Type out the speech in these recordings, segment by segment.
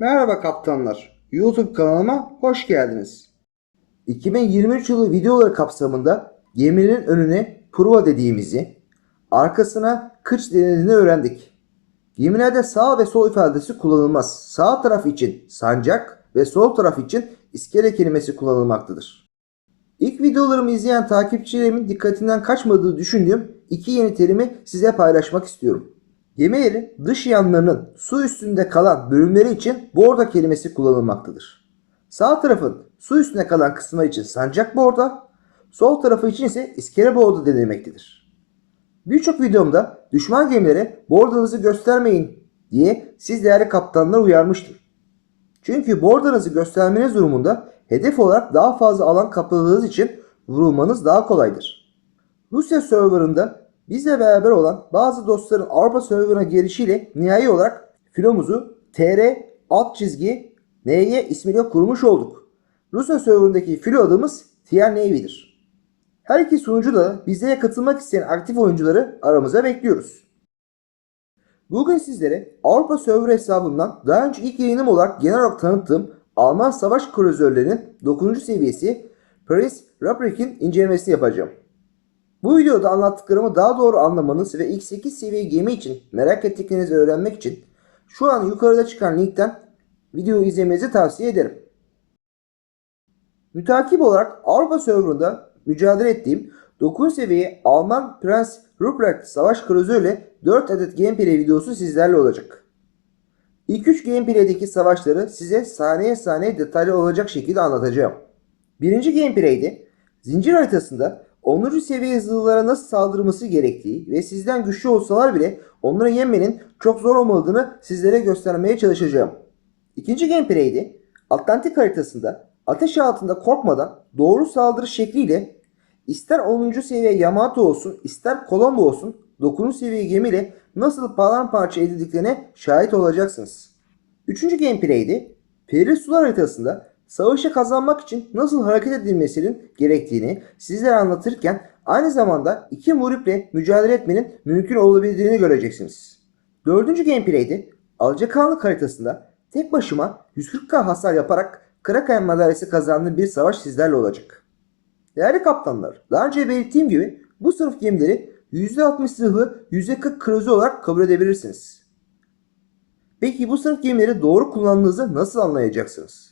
Merhaba kaptanlar. YouTube kanalıma hoş geldiniz. 2023 yılı videoları kapsamında geminin önüne prova dediğimizi, arkasına kıç denildiğini öğrendik. Gemilerde sağ ve sol ifadesi kullanılmaz. Sağ taraf için sancak ve sol taraf için iskele kelimesi kullanılmaktadır. İlk videolarımı izleyen takipçilerimin dikkatinden kaçmadığı düşündüğüm iki yeni terimi size paylaşmak istiyorum. Gemilerin dış yanlarının su üstünde kalan bölümleri için borda kelimesi kullanılmaktadır. Sağ tarafın su üstünde kalan kısımlar için sancak borda, sol tarafı için ise iskele borda denilmektedir. Birçok videomda düşman gemilere bordanızı göstermeyin diye siz değerli kaptanlar uyarmıştım. Çünkü bordanızı göstermeniz durumunda hedef olarak daha fazla alan kapladığınız için vurulmanız daha kolaydır. Rusya serverında bizle beraber olan bazı dostların Avrupa serverına gelişiyle nihai olarak filomuzu tr_ny ismiyle kurmuş olduk. Rusya serverındaki filo adımız TR Navy'dir. Her iki sunucu da bizlere katılmak isteyen aktif oyuncuları aramıza bekliyoruz. Bugün sizlere Avrupa server hesabından daha önce ilk yayınım olarak genel olarak tanıttığım Alman savaş kruzerlerinin 9. seviyesi Paris Rubrick'in incelemesini yapacağım. Bu videoda anlattıklarımı daha doğru anlamanız ve ilk 8 seviye gemi için merak ettiklerinizi öğrenmek için şu an yukarıda çıkan linkten videoyu izlemenizi tavsiye ederim. Mütakip olarak Avrupa serverında mücadele ettiğim 9 seviye Alman Prinz Rupert savaş kruzeri ile 4 adet gameplay videosu sizlerle olacak. İlk 3 gameplay'deki savaşları size saniye saniye detaylı olacak şekilde anlatacağım. Birinci gameplay'de zincir haritasında 10. seviye hızlılara nasıl saldırması gerektiği ve sizden güçlü olsalar bile onları yenmenin çok zor olmadığını sizlere göstermeye çalışacağım. İkinci gameplay'de Atlantik haritasında ateş altında korkmadan doğru saldırı şekliyle ister 10. seviye Yamato olsun ister Colombo olsun 9. seviye gemiyle nasıl paramparça edildiklerine şahit olacaksınız. Üçüncü gameplay'de Perili Sular haritasında savaşı kazanmak için nasıl hareket edilmesinin gerektiğini sizlere anlatırken aynı zamanda iki muhriple mücadele etmenin mümkün olabildiğini göreceksiniz. Dördüncü gameplay'de Alacakaranlık haritasında tek başıma 140k hasar yaparak Kraken madalyası kazandığım bir savaş sizlerle olacak. Değerli kaptanlar, daha önce belirttiğim gibi bu sınıf gemileri %60 zırhlı, %40 kruzer olarak kabul edebilirsiniz. Peki bu sınıf gemileri doğru kullandığınızı nasıl anlayacaksınız?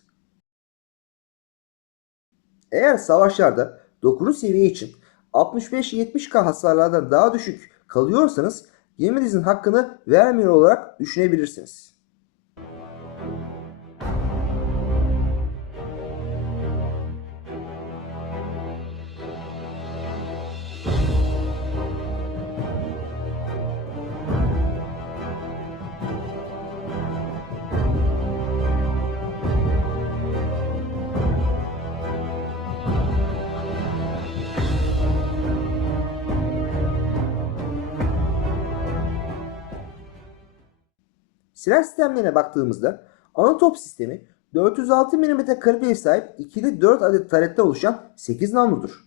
Eğer savaşlarda 9. seviye için 65-70k hasarlardan daha düşük kalıyorsanız geminizin hakkını vermiyor olarak düşünebilirsiniz. Silah sistemlerine baktığımızda ana top sistemi 406 mm kalibreye sahip ikili 4 adet taretten oluşan 8 namludur.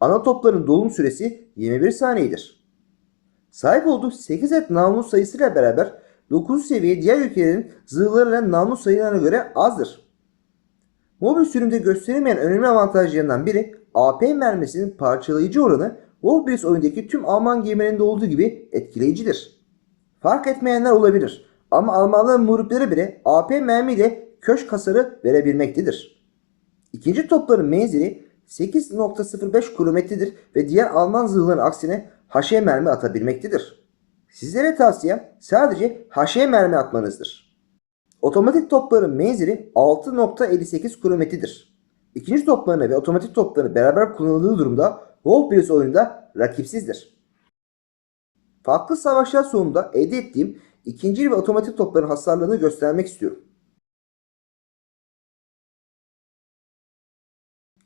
Ana topların dolum süresi 21 saniyedir. Sahip olduğu 8 adet namlu sayısıyla beraber 9 seviye diğer ülkelerin zırhlarıyla namlu sayılarına göre azdır. Mobil sürümde gösterilmeyen önemli avantajlarından biri AP mermisinin parçalayıcı oranı Wolfbris oyundaki tüm Alman gemilerinde olduğu gibi etkileyicidir. Fark etmeyenler olabilir ama Almanların muhripleri bile AP mermiyle köşk hasarı verebilmektedir. İkinci topların menzili 8.05 kilometredir ve diğer Alman zırhların aksine HE mermi atabilmektedir. Sizlere tavsiyem sadece HE mermi atmanızdır. Otomatik topların menzili 6.58 kilometredir. İkinci toplarını ve otomatik toplarını beraber kullanıldığı durumda Wolfbris oyununda rakipsizdir. Farklı savaşlar sonunda elde ettiğim ikinci ve otomatik topların hasarlarını göstermek istiyorum.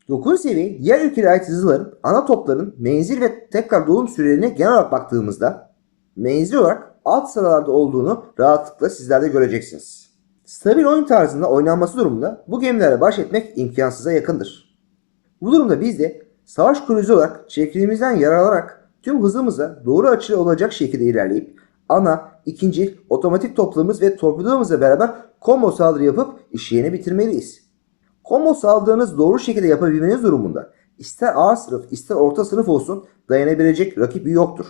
9 seviye diğer ülkelere ait hızlıların ana topların menzil ve tekrar dolum sürelerine genel olarak baktığımızda menzil olarak alt sıralarda olduğunu rahatlıkla sizler de göreceksiniz. Stabil oyun tarzında oynanması durumunda bu gemilere baş etmek imkansıza yakındır. Bu durumda biz de savaş kruzeri olarak çevremizden yararlanarak tüm hızımıza doğru açılı olacak şekilde ilerleyip ana, ikinci, otomatik toplarımız ve torpidolarımızla beraber combo saldırı yapıp işlerini bitirmeliyiz. Combo saldırınız doğru şekilde yapabilmeniz durumunda ister ağır sınıf ister orta sınıf olsun dayanabilecek rakibi yoktur.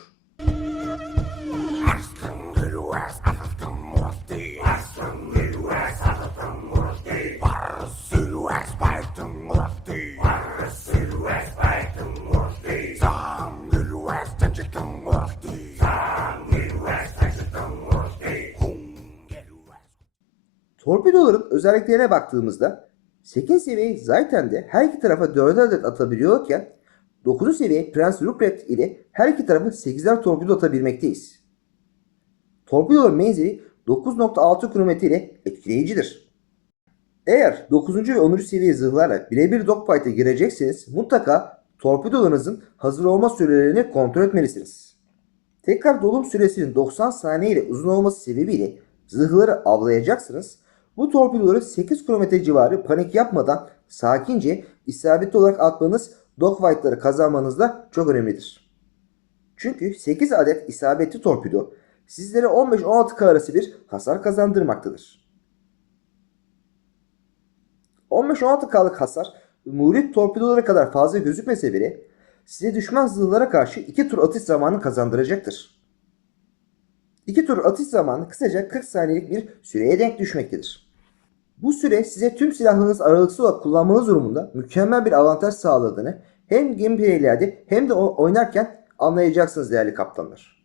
Torpidoların özelliklerine baktığımızda 8 seviye zaten her iki tarafa 4 adet atabiliyorken 9. seviye Prens Rupert ile her iki tarafa 8'er torpido atabilmekteyiz. Torpidoların menzili 9.6 km ile etkileyicidir. Eğer 9. ve 10. seviye zırhlarla birebir dogfight'a girecekseniz mutlaka torpidolarınızın hazır olma sürelerini kontrol etmelisiniz. Tekrar dolum süresinin 90 saniye ile uzun olması sebebiyle zırhları avlayacaksınız. Bu torpidoları 8 km civarı panik yapmadan sakince isabetli olarak atmanız dogfight'ları kazanmanızda çok önemlidir. Çünkü 8 adet isabetli torpido sizlere 15-16k arası bir hasar kazandırmaktadır. 15-16k'lık hasar murit torpidolara kadar fazla gözükmese bile size düşman zırhlara karşı 2 tur atış zamanı kazandıracaktır. 2 tur atış zamanı kısaca 40 saniyelik bir süreye denk düşmektedir. Bu süre size tüm silahlarınızı aralıksız olarak kullanmanız durumunda mükemmel bir avantaj sağladığını hem gameplaylerde hem de oynarken anlayacaksınız değerli kaptanlar.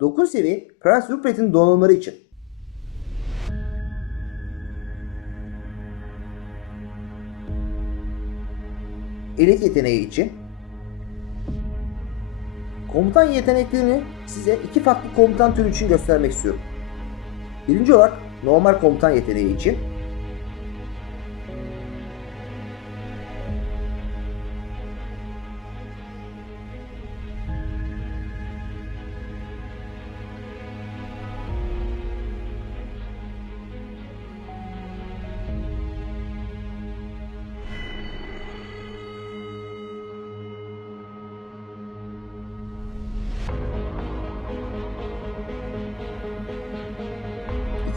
Dokuz seviye Prens Rupert'in donanımları için. Elit yeteneği için. Komutan yeteneklerini size iki farklı komutan türü için göstermek istiyorum. Birinci olarak normal komutan yeteneği için.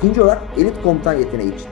İkinci olarak elit komutan yeteneği için.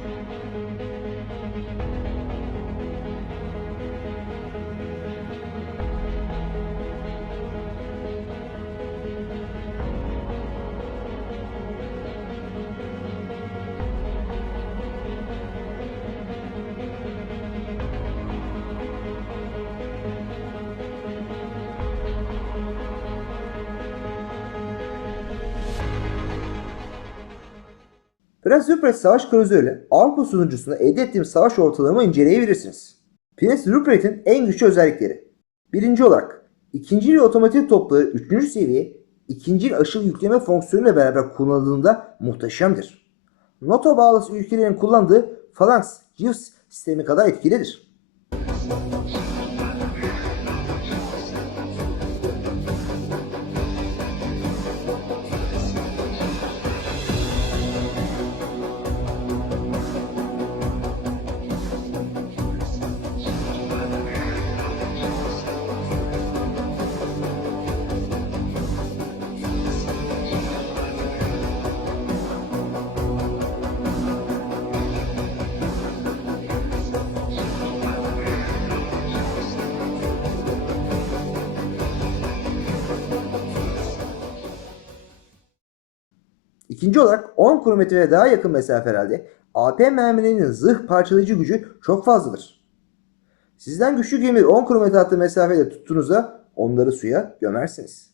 Prens Rupert savaş kruzörüyle Avrupa sunucusunda elde ettiğim savaş ortalamamı inceleyebilirsiniz. Prens Rupert'in en güçlü özellikleri. Birinci olarak ikinci otomatik topları 3. seviye ikinci aşırı yükleme fonksiyonuyla beraber kullanıldığında muhteşemdir. NATO bağlısı ülkelerin kullandığı Phalanx GIFS sistemi kadar etkilidir. İkinci olarak 10 kilometreye daha yakın mesafelerde AP mermilerinin zırh parçalayıcı gücü çok fazladır. Sizden güçlü gemileri 10 kilometre hattı mesafede tuttuğunuzda onları suya gömersiniz.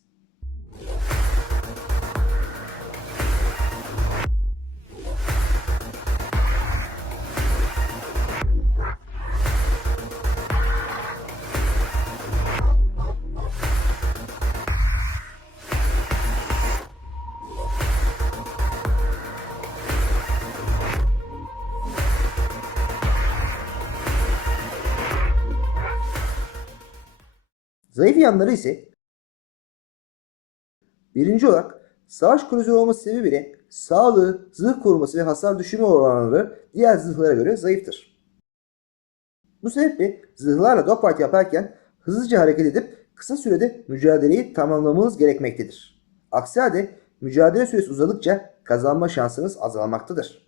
Zayıf yanları ise birinci olarak savaş kruzeri olması sebebiyle sağlığı, zırh koruması ve hasar düşürme oranları diğer zırhlara göre zayıftır. Bu sebeple zırhlarla dogfight yaparken hızlıca hareket edip kısa sürede mücadeleyi tamamlamanız gerekmektedir. Aksi halde mücadele süresi uzadıkça kazanma şansınız azalmaktadır.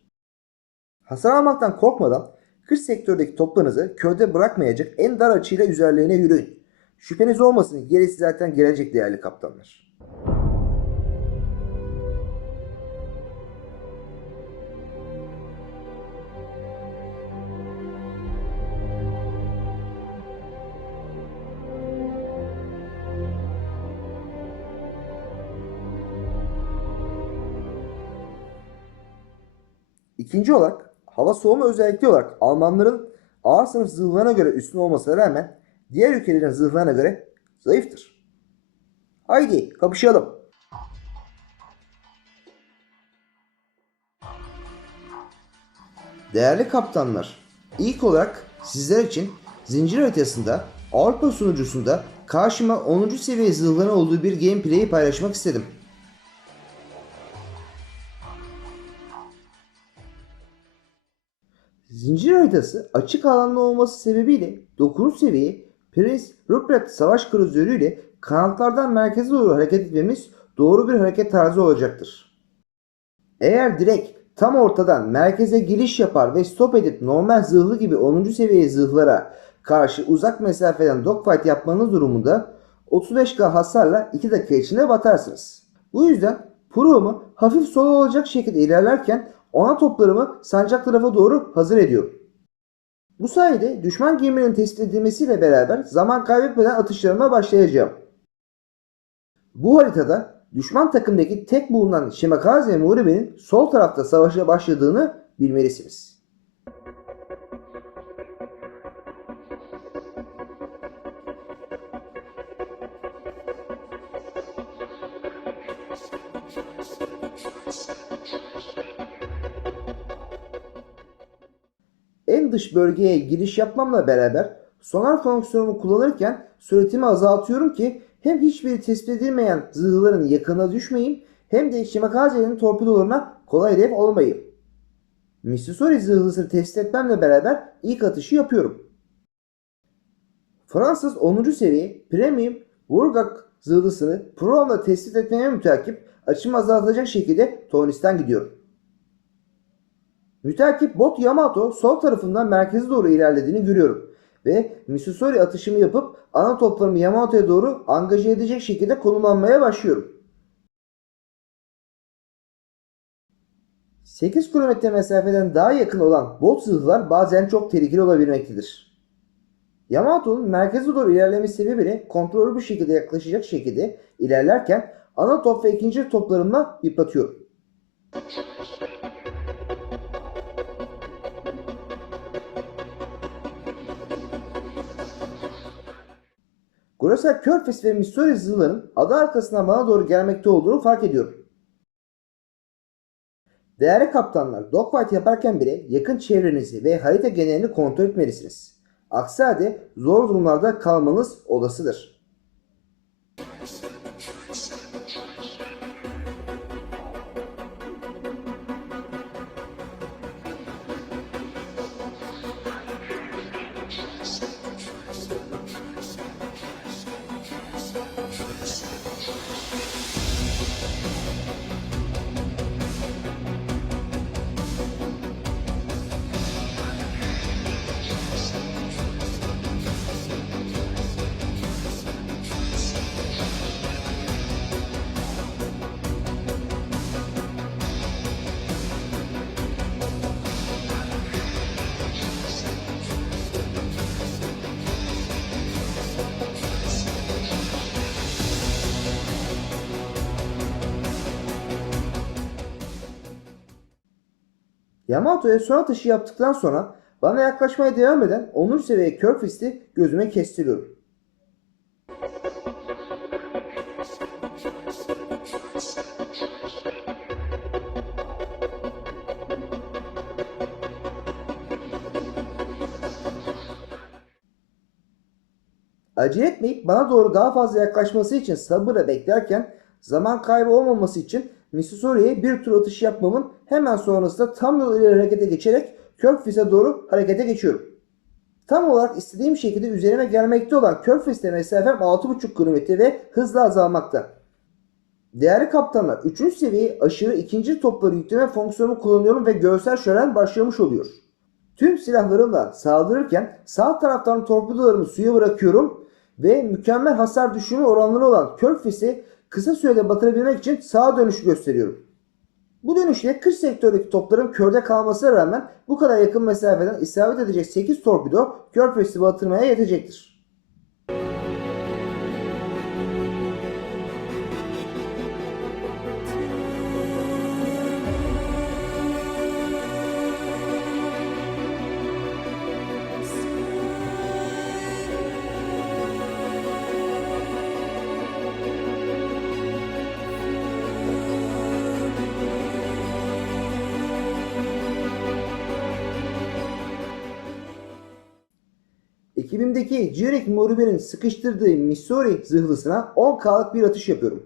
Hasar almaktan korkmadan kış sektördeki toplarınızı köyde bırakmayacak en dar açıyla üzerlerine yürüyün. Şüpheniz olmasın, gerisi zaten gelecek değerli kaptanlar. İkinci olarak hava soğuma özellikli olarak Almanların ağır sınıf zırhlarına göre üstün olmasına rağmen diğer ülkelerin zırhlarına göre zayıftır. Haydi kapışalım. Değerli kaptanlar, ilk olarak sizler için zincir haritasında Avrupa sunucusunda karşıma 10. seviye zırhların olduğu bir gameplay'i paylaşmak istedim. Zincir haritası açık alanlı olması sebebiyle 9. seviye Prince Rupert savaş kruzörü ile kanatlardan merkeze doğru hareket etmemiz doğru bir hareket tarzı olacaktır. Eğer direkt tam ortadan merkeze giriş yapar ve stop edip normal zırhlı gibi 10. seviye zırhlara karşı uzak mesafeden dogfight yapmanız durumunda 35k hasarla 2 dakika içinde batarsınız. Bu yüzden Pro'mu hafif sola olacak şekilde ilerlerken ana toplarımı sancak tarafa doğru hazır ediyorum. Bu sayede düşman geminin tespit edilmesiyle beraber zaman kaybetmeden atışlarıma başlayacağım. Bu haritada düşman takımdaki tek bulunan Shimakaze Moribe'nin sol tarafta savaşa başladığını bilmelisiniz. En dış bölgeye giriş yapmamla beraber sonar fonksiyonumu kullanırken süratimi azaltıyorum ki hem hiçbiri tespit edilmeyen zırhların yakınına düşmeyeyim hem de Shimakaze'nin torpidolarına kolay hedef olmayayım. Missouri zırhlısını tespit etmemle beraber ilk atışı yapıyorum. Fransız 10. seviye Premium Vurgak zırhlısını Pro'mla tespit etmeye mütakip açımı azaltacak şekilde Tonis'ten gidiyorum. Mütakip bot Yamato sol tarafından merkeze doğru ilerlediğini görüyorum ve Missouri atışımı yapıp ana toplarımı Yamato'ya doğru angaje edecek şekilde konumlanmaya başlıyorum. 8 kilometre mesafeden daha yakın olan bot zırhlar bazen çok tehlikeli olabilmektedir. Yamato'nun merkeze doğru ilerlemesi sebebiyle kontrollü bir şekilde yaklaşacak şekilde ilerlerken ana top ve ikinci toplarımla yıpratıyorum. Grosser Körfez ve Missouri zırhların adı arkasından bana doğru gelmekte olduğunu fark ediyorum. Değerli kaptanlar, dogfight yaparken bile yakın çevrenizi ve harita genelini kontrol etmelisiniz. Aksi halde zor durumlarda kalmanız olasıdır. Yamato'ya son atışı yaptıktan sonra bana yaklaşmaya devam eden 10. seviye Körfez'i gözüme kestiriyorum. Acele etmeyip bana doğru daha fazla yaklaşması için sabırla beklerken zaman kaybı olmaması için Missouri'ye bir tur atış yapmamın hemen sonrasında tam yol ileri harekete geçerek Körfez'e doğru harekete geçiyorum. Tam olarak istediğim şekilde üzerime gelmekte olan Körfez'te mesafem 6,5 km ve hızla azalmakta. Değerli kaptanlar, 3. seviyeyi aşırı ikinci topları yükleme fonksiyonumu kullanıyorum ve görsel şölen başlamış oluyor. Tüm silahlarımla saldırırken sağ taraftan torpidolarımı suya bırakıyorum ve mükemmel hasar düşürme oranları olan Körfez'i kısa sürede batırabilmek için sağa dönüşü gösteriyorum. Bu dönüşle 40 sektördeki topların körde kalmasına rağmen bu kadar yakın mesafeden isabet edecek 8 torpido Körfez'i batırmaya yetecektir. Ekibimdeki Cirek Moribe'nin sıkıştırdığı Missouri zırhlısına 10K'lık bir atış yapıyorum.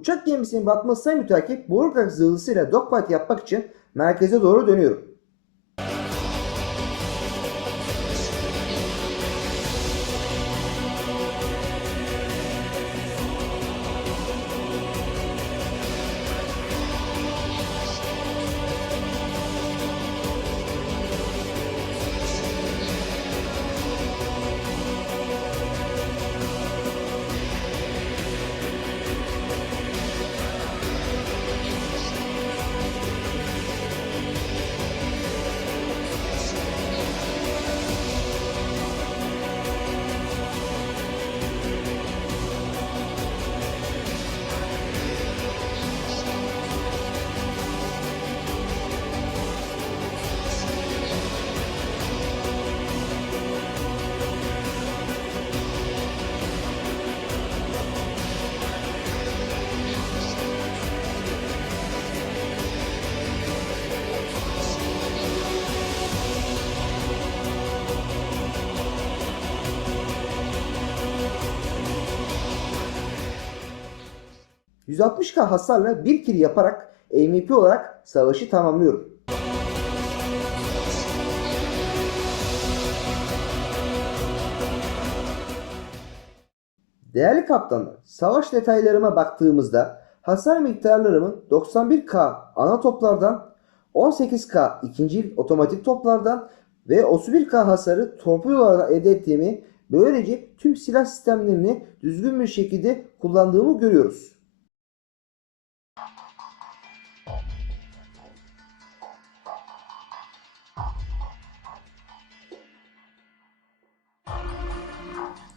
Uçak gemisinin batmasına mütakip Borgak zırhlısıyla dogfight yapmak için merkeze doğru dönüyorum. %60K hasarla bir kill yaparak MVP olarak savaşı tamamlıyorum. Değerli kaptanlar, savaş detaylarıma baktığımızda hasar miktarlarımın 91K ana toplardan, 18K ikinci otomatik toplardan ve 31K hasarı torpidolardan elde ettiğimi, böylece tüm silah sistemlerini düzgün bir şekilde kullandığımı görüyoruz.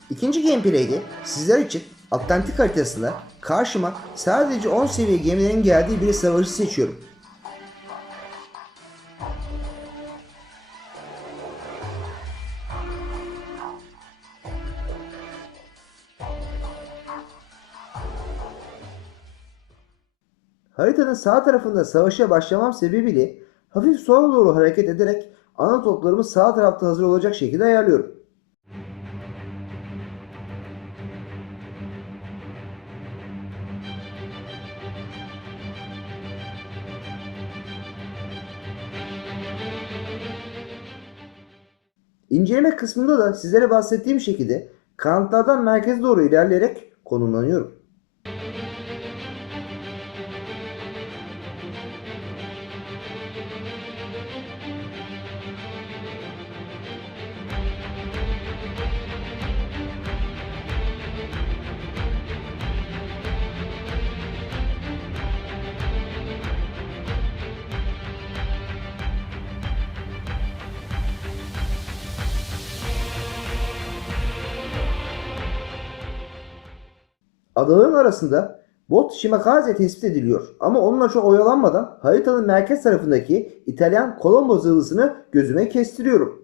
İkinci gameplay'de sizler için Atlantik haritasında karşıma sadece 10 seviye gemilerin geldiği bir savaşı seçiyorum. Haritanın sağ tarafında savaşa başlamam sebebiyle hafif sola doğru hareket ederek ana toplarımı sağ tarafta hazır olacak şekilde ayarlıyorum. İnceleme kısmında da sizlere bahsettiğim şekilde kanatlardan merkeze doğru ilerleyerek konumlanıyorum. adaların arasında bot Shimakaze tespit ediliyor ama onunla çok oyalanmadan haritanın merkez tarafındaki İtalyan Colombo zırhlısını gözüme kestiriyorum.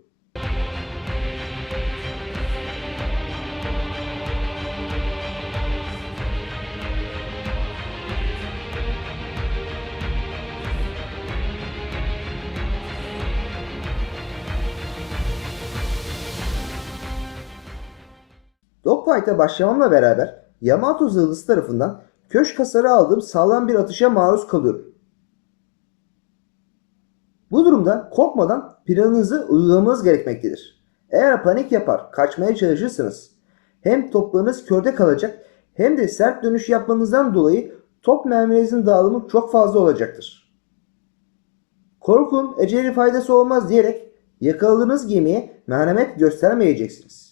Dogfight'a başlamamla beraber Yamato zırhlısı tarafından köşk hasarı aldığım sağlam bir atışa maruz kalıyorum. Bu durumda korkmadan planınızı uygulamanız gerekmektedir. Eğer panik yapar, kaçmaya çalışırsanız hem toplarınız körde kalacak hem de sert dönüş yapmanızdan dolayı top merminizin dağılımı çok fazla olacaktır. Korkun eceli faydası olmaz diyerek yakaladığınız gemiye merhamet göstermeyeceksiniz.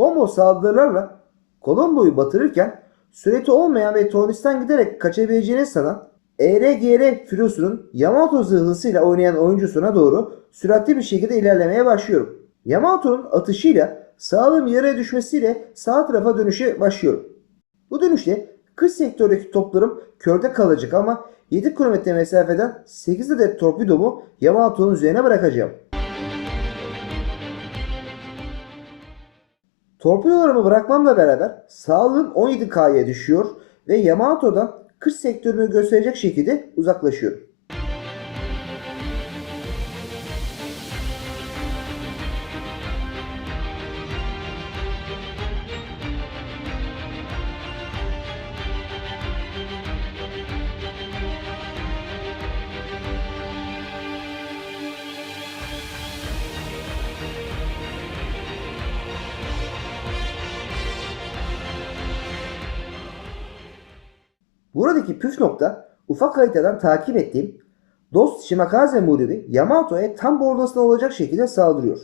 Combo saldırılarla Colombo'yu batırırken süreti olmayan ve tornistan giderek kaçabileceğini sanan ERGR filosunun Yamato zırhlısıyla oynayan oyuncusuna doğru süratli bir şekilde ilerlemeye başlıyorum. Yamato'nun atışıyla sağlığım yarıya düşmesiyle sağ tarafa dönüşe başlıyorum. Bu dönüşte kış sektördeki toplarım körde kalacak ama 7 kilometre mesafeden 8 adet torpidomu Yamato'nun üzerine bırakacağım. Torpidolarımı bırakmamla beraber sağlığım 17K'ya düşüyor ve Yamato'dan kış sektörünü gösterecek şekilde uzaklaşıyorum. Buradaki püf nokta ufak haritadan takip ettiğim dost Shimakaze muhribi Yamato'ya tam bordasına olacak şekilde saldırıyor.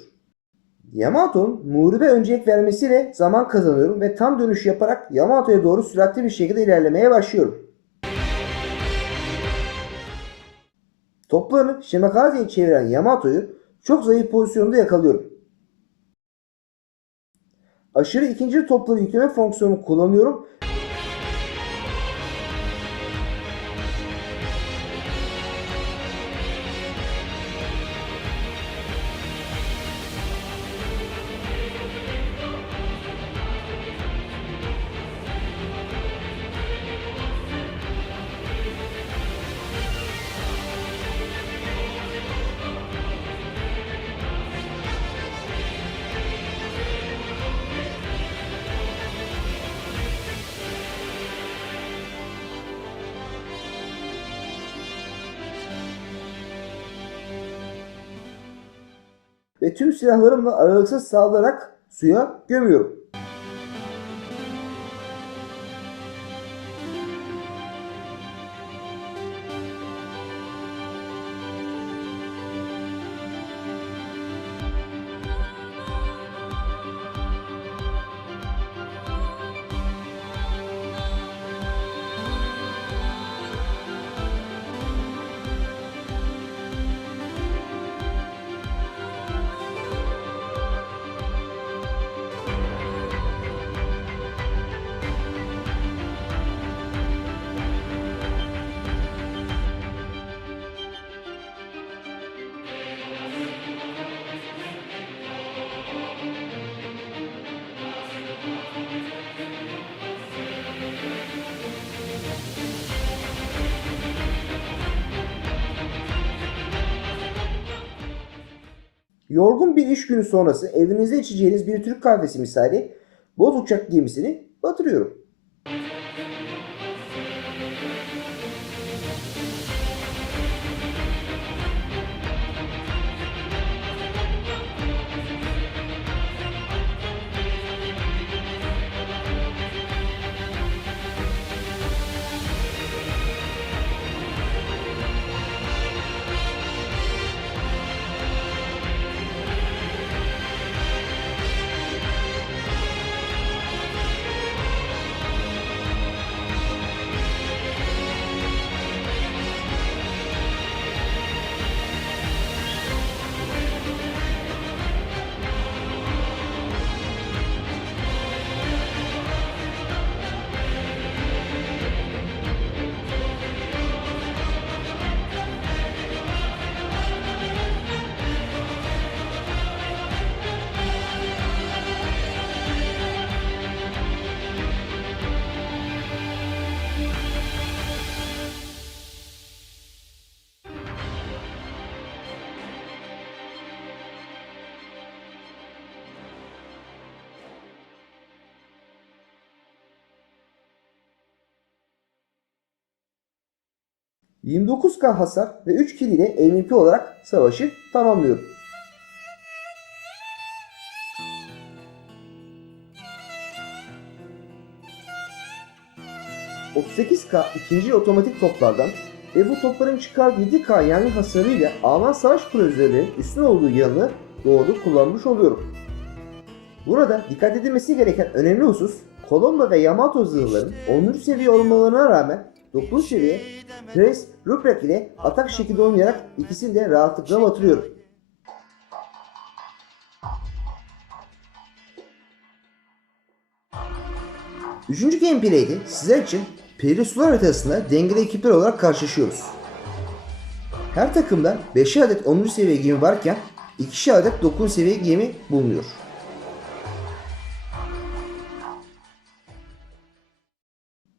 Yamato'nun muhribe öncelik vermesiyle zaman kazanıyorum ve tam dönüş yaparak Yamato'ya doğru süratli bir şekilde ilerlemeye başlıyorum. Toplarını Shimakaze'ye çeviren Yamato'yu çok zayıf pozisyonda yakalıyorum. Aşırı ikinci topları yükleme fonksiyonumu kullanıyorum. Ve tüm silahlarımla aralıksız saldırarak suya gömüyorum. Yorgun bir iş günü sonrası evinizde içeceğiniz bir Türk kahvesi misali bot uçak gemisini batırıyorum. 29k hasar ve 3 kill ile MVP olarak savaşı tamamlıyorum. 38k ikinci otomatik toplardan ve bu topların çıkardığı 7k yani hasarıyla Alman savaş kruzerlerinin üstün olduğu yanını doğru kullanmış oluyorum. Burada dikkat edilmesi gereken önemli husus, Colombo ve Yamato zırhların 10. seviye olmalarına rağmen 9 seviye Prince Rupert ile atak şekilde oynayarak ikisini de rahatlıkla batırıyorum. Üçüncü gameplay'de sizler için Perili Sular haritasında dengeli ekipler olarak karşılaşıyoruz. Her takımda 5'er adet 10. seviye gemi varken 2'şer adet 9. seviye gemi bulunuyor.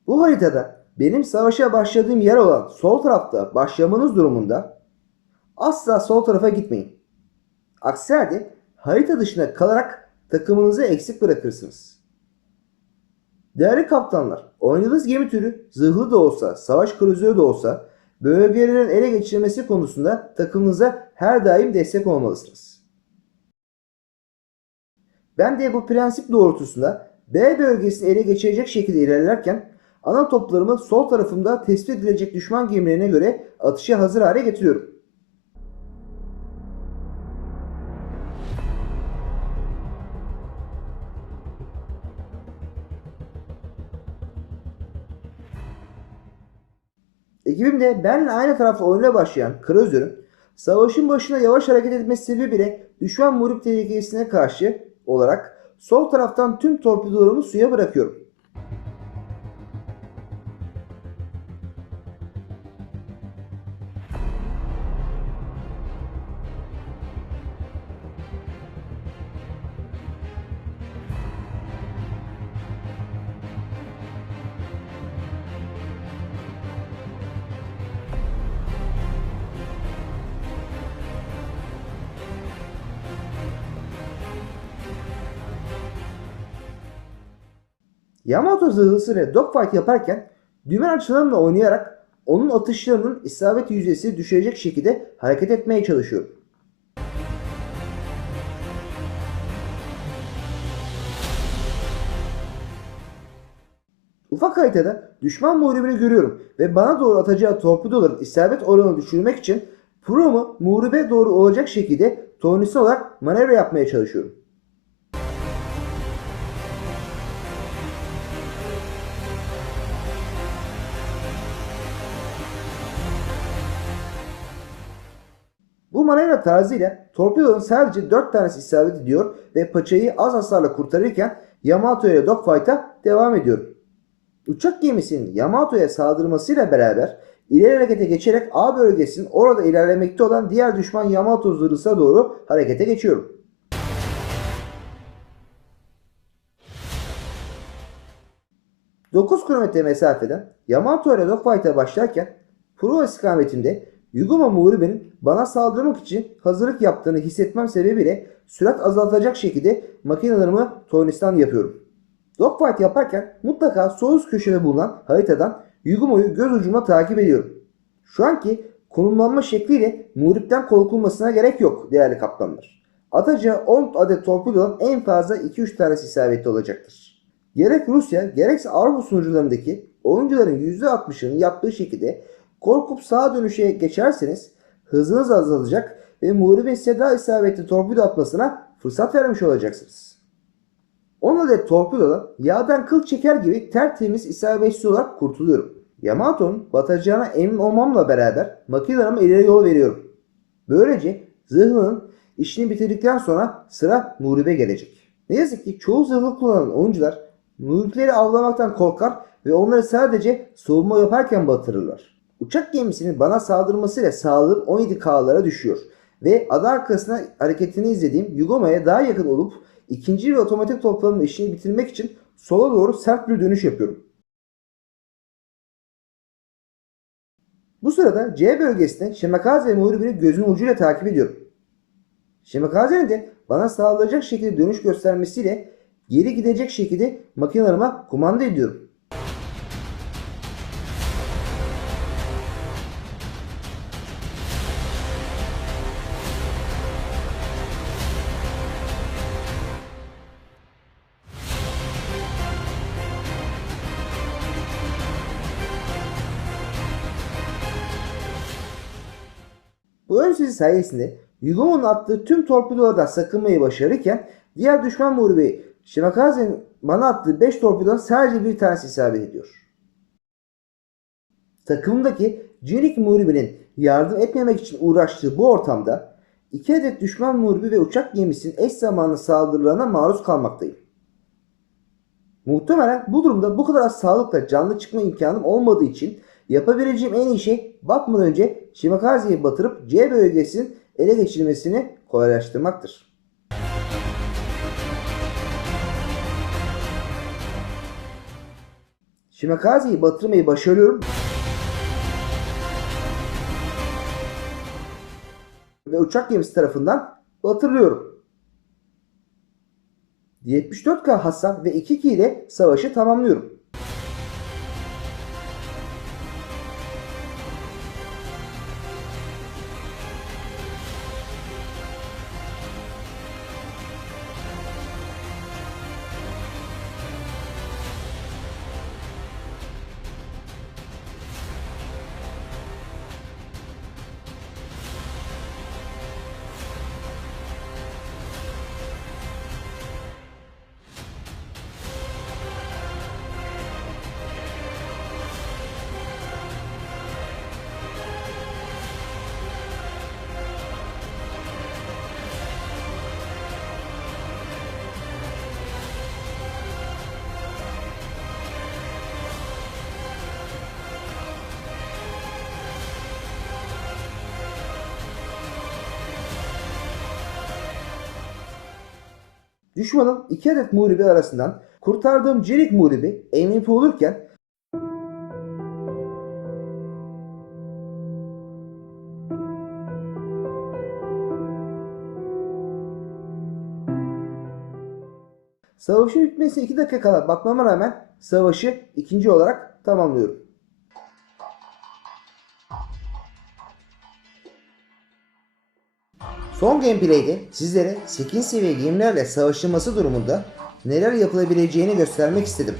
Bu haritada benim savaşa başladığım yer olan sol tarafta başlamanız durumunda asla sol tarafa gitmeyin. Aksi halde harita dışında kalarak takımınızı eksik bırakırsınız. Değerli kaptanlar, oynadığınız gemi türü zırhlı da olsa, savaş kruzeri de olsa bölgelerin ele geçirilmesi konusunda takımınıza her daim destek olmalısınız. Ben de bu prensip doğrultusunda B bölgesini ele geçirecek şekilde ilerlerken ana toplarımı sol tarafımda tespit edilecek düşman gemilerine göre atışa hazır hale getiriyorum. Ekibimde benimle aynı tarafta oyuna başlayan Kruzer'ın savaşın başına yavaş hareket etmesi sebebiyle düşman muhrip tehlikesine karşı olarak sol taraftan tüm torpidolarımı suya bırakıyorum. Yamato zırhlısı ile dogfight yaparken dümen açılarımla oynayarak onun atışlarının isabet yüzdesi düşecek şekilde hareket etmeye çalışıyorum. Ufak haritada düşman muhribini görüyorum ve bana doğru atacağı torpidoların isabet oranını düşürmek için Pro'mu muhribe doğru olacak şekilde tornisel olarak manevra yapmaya çalışıyorum. Bu manevra tarzıyla torpidonun sadece 4 tanesi isabet ediyor ve paçayı az hasarla kurtarırken Yamato ile dogfight'a devam ediyorum. Uçak gemisinin Yamato'ya saldırmasıyla beraber ileri harekete geçerek A bölgesinin orada ilerlemekte olan diğer düşman Yamato zırhlısına doğru harekete geçiyorum. ...9 km mesafeden Yamato ile dogfight'a başlarken Pro istikametinde Yuguma muhribenin bana saldırmak için hazırlık yaptığını hissetmem sebebiyle sürat azaltacak şekilde makinelerimi tornistan yapıyorum. Dogfight yaparken mutlaka sol üst köşede bulunan haritadan Yuguma'yı göz ucuma takip ediyorum. Şu anki konumlanma şekliyle muhripten korkulmasına gerek yok değerli kaptanlar. Atacağı 10 adet torpidodan en fazla 2-3 tanesi isabetli olacaktır. Gerek Rusya gerekse Avrupa sunucularındaki oyuncuların %60'ının yaptığı şekilde korkup sağa dönüşe geçerseniz hızınız azalacak ve muhribin size daha isabetli torpido atmasına fırsat vermiş olacaksınız. 10 adet torpidodan yağdan kıl çeker gibi tertemiz isabetsiz olarak kurtuluyorum. Yamato'nun batacağına emin olmamla beraber makinelerime ileri yol veriyorum. Böylece zırhlının işini bitirdikten sonra sıra muhribe gelecek. Ne yazık ki çoğu zırhlı kullanan oyuncular muhripleri avlamaktan korkar ve onları sadece savunma yaparken batırırlar. Uçak gemisinin bana saldırmasıyla sağlığım 17K'lara düşüyor ve ada arkasına hareketini izlediğim Yugoma'ya daha yakın olup ikinci ve otomatik toplarımın işini bitirmek için sola doğru sert bir dönüş yapıyorum. Bu sırada C bölgesinde Shimakaze muhribini gözünün ucuyla takip ediyorum. Shimakaze'nin de bana sağlayacak şekilde dönüş göstermesiyle geri gidecek şekilde makinelerime kumanda ediyorum. Bu ön sezi sayesinde Yugo'nun attığı tüm torpidolardan sakınmayı başarırken diğer düşman muharibi Shimakaze'nin bana attığı 5 torpidodan sadece bir tanesi isabet ediyor. Takımımdaki Jinik muharibinin yardım etmemek için uğraştığı bu ortamda 2 adet düşman muharibi ve uçak gemisinin eş zamanlı saldırılarına maruz kalmaktayım. Muhtemelen bu durumda bu kadar az sağlıkla canlı çıkma imkanım olmadığı için yapabileceğim en iyi şey batmadan önce Shimakaze'yi batırıp C bölgesinin ele geçirmesini kolaylaştırmaktır. Shimakaze'yi batırmayı başarıyorum ve uçak gemisi tarafından batırılıyorum. 74k hasar ve 2 ile savaşı tamamlıyorum. Düşmanın 2 adet muharibi arasından kurtardığım Jinik muharibi MVP olurken savaşın bitmesine 2 dakika kala bakmama rağmen savaşı ikinci olarak tamamlıyorum. Son gameplay'de sizlere 8 seviye gemilerle savaşılması durumunda neler yapılabileceğini göstermek istedim.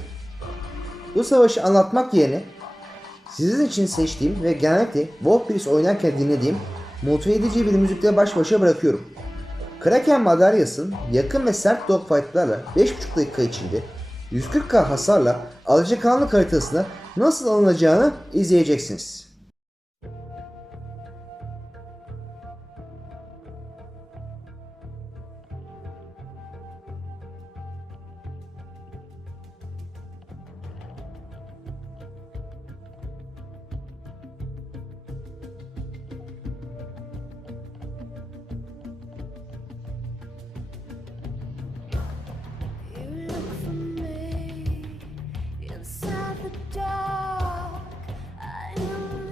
Bu savaşı anlatmak yerine sizin için seçtiğim ve genellikle Wolfpriest oynarken dinlediğim motive edici bir müzikle baş başa bırakıyorum. Kraken Madaryas'ın yakın ve sert dogfightlarla 5,5 dakika içinde 140k hasarla alacakaranlık haritasına nasıl alınacağını izleyeceksiniz. You look for me inside the dark. I am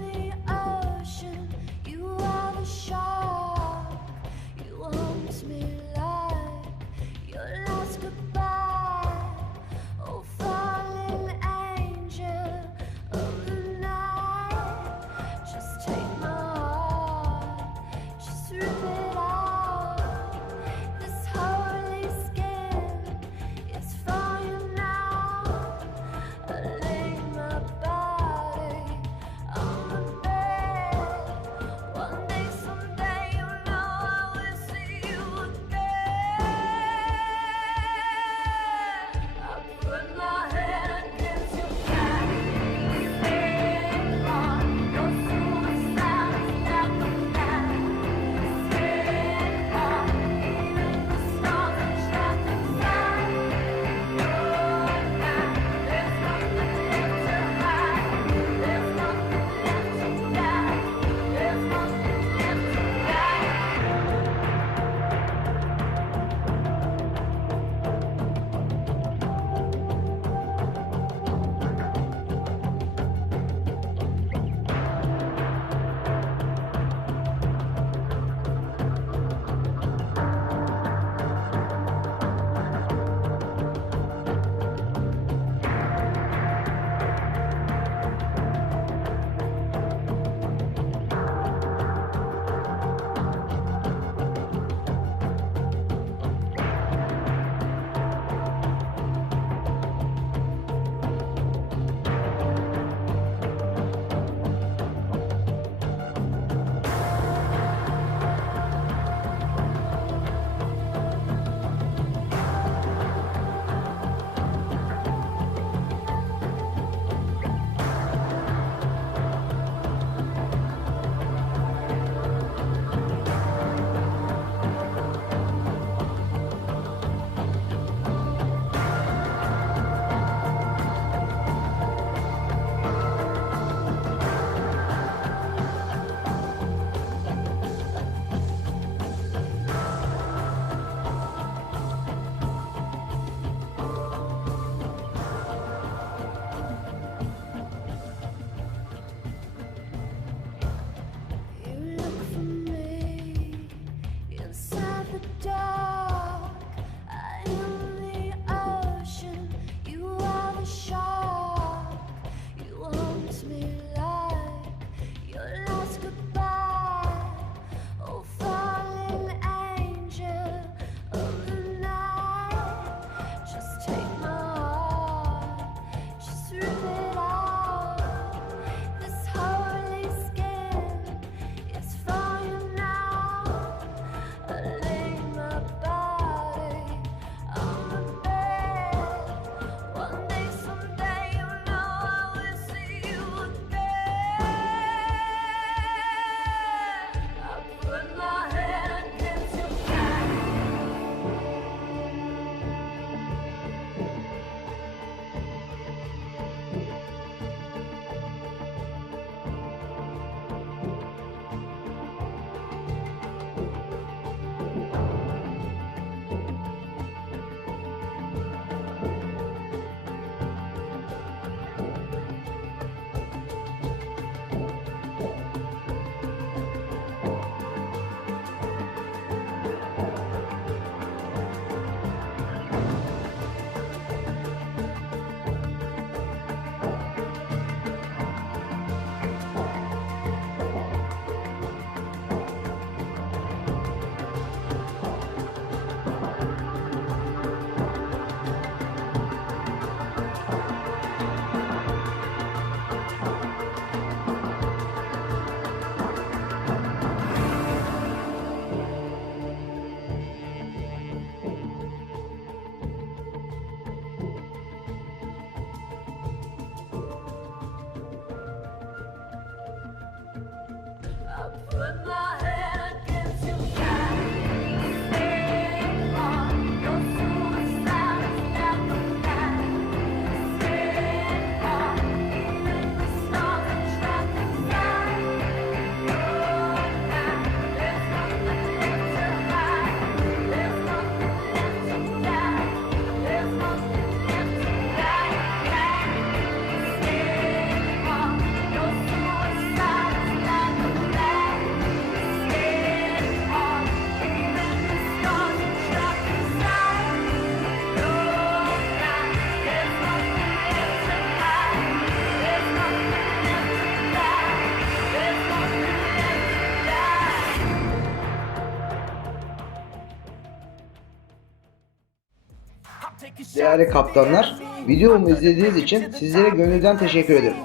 Değerli kaptanlar, videomu izlediğiniz için sizlere gönülden teşekkür ederim.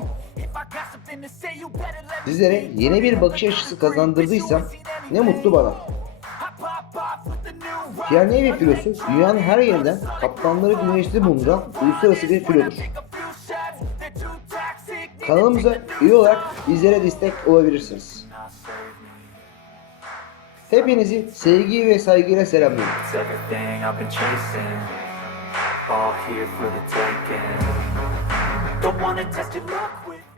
Sizlere yeni bir bakış açısı kazandırdıysam ne mutlu bana. Tier Navy filosu dünyanın her yerinden kaptanları bünyesinde bulunan uluslararası bir filodur. Kanalımıza üye olarak bizlere destek olabilirsiniz. Hepinizi sevgi ve saygıyla selamlıyorum. It's everything I've been chasing, all here for the taking. Don't wanna test your luck with